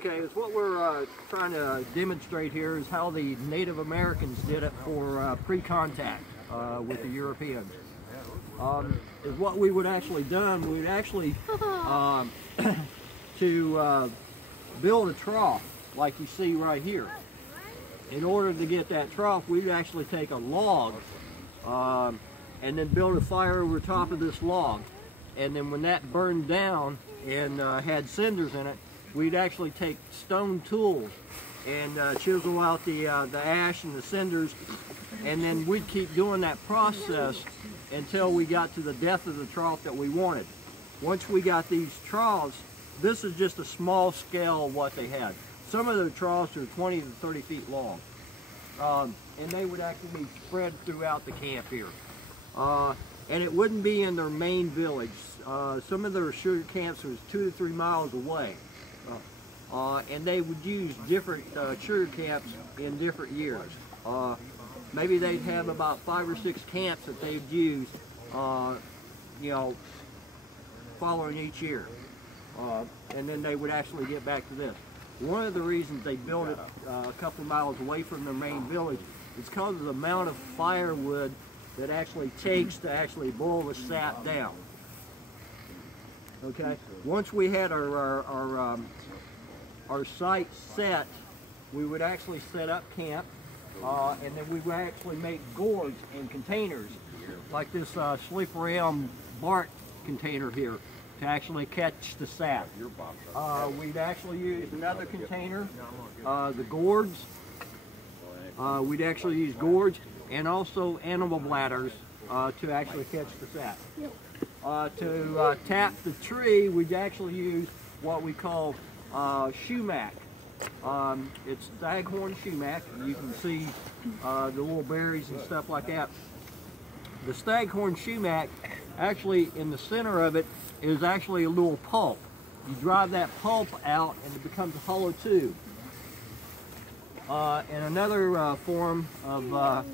Okay, it's what we're trying to demonstrate here is how the Native Americans did it for pre-contact with the Europeans. Is what we would actually done, we'd actually to build a trough like you see right here. In order to get that trough, we'd actually take a log and then build a fire over top of this log. And then when that burned down and had cinders in it, we'd actually take stone tools and chisel out the ash and the cinders, and then we'd keep doing that process until we got to the depth of the trough that we wanted. Once we got these troughs, this is just a small scale of what they had. Some of the troughs are 20 to 30 feet long, and they would actually be spread throughout the camp here. And it wouldn't be in their main village. Some of their sugar camps was 2 to 3 miles away. And they would use different sugar camps in different years. Maybe they'd have about 5 or 6 camps that they'd use, you know, following each year. And then they would actually get back to this. One of the reasons they built it a couple miles away from their main village is because of the amount of firewood that actually takes to actually boil the sap down. Okay, once we had our site set, we would actually set up camp, and then we would actually make gourds and containers, like this slippery elm bark container here, to actually catch the sap. We'd actually use another container, the gourds. We'd actually use gourds and also animal bladders to actually catch the sap. To tap the tree, we'd actually use what we call sumac. It's staghorn sumac. You can see the little berries and stuff like that. The staghorn sumac, actually in the center of it is actually a little pulp. You drive that pulp out and it becomes a hollow tube. And another form of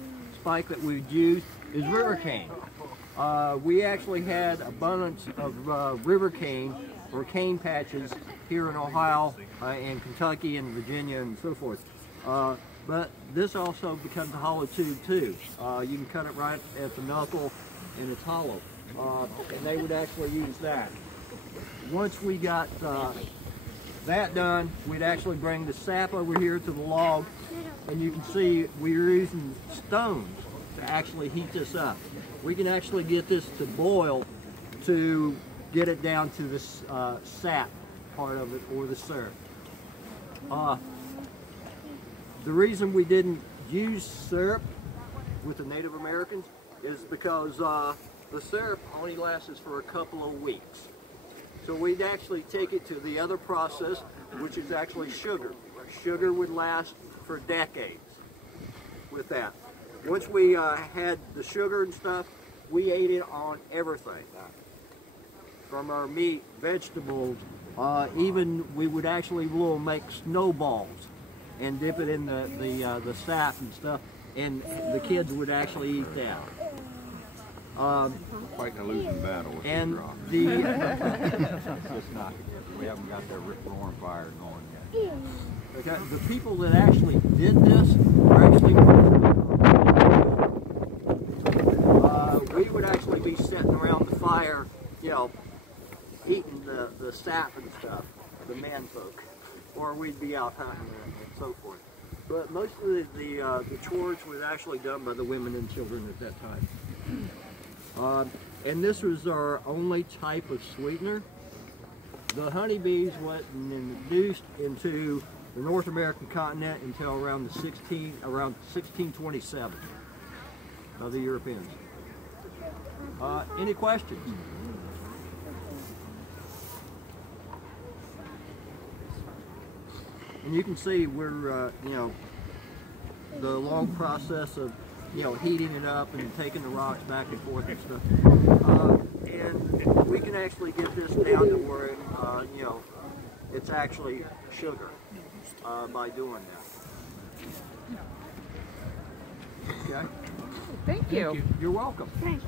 spike that we'd use is river cane. We actually had abundance of river cane or cane patches here in Ohio and Kentucky and Virginia and so forth. But this also becomes a hollow tube too. You can cut it right at the knuckle and it's hollow. And they would actually use that. Once we got that done, we'd actually bring the sap over here to the log, and you can see we were using stones to actually heat this up. We can actually get this to boil to get it down to this sap part of it, or the syrup. The reason we didn't use syrup with the Native Americans is because the syrup only lasts for a couple of weeks. So we'd actually take it to the other process, which is actually sugar. Sugar would last for decades with that. Once we had the sugar and stuff, we ate it on everything. From our meat, vegetables, even we would actually make snowballs and dip it in the sap and stuff, and the kids would actually eat that. Fighting a losing battle with and the just not. We haven't got that roaring fire going yet. Okay, the people that actually did this were actually we would actually be sitting around the fire, you know, eating the sap and stuff, the man folk, or we'd be out hunting and so forth. But most of the chores was actually done by the women and children at that time. And this was our only type of sweetener. The honeybees wasn't introduced into the North American continent until around 1627 by the Europeans. Any questions? And you can see we're, you know, the long process of, you know, heating it up and taking the rocks back and forth and stuff. And we can actually get this down to where, you know, it's actually sugar by doing that. Okay? Thank you. You're welcome. Thanks.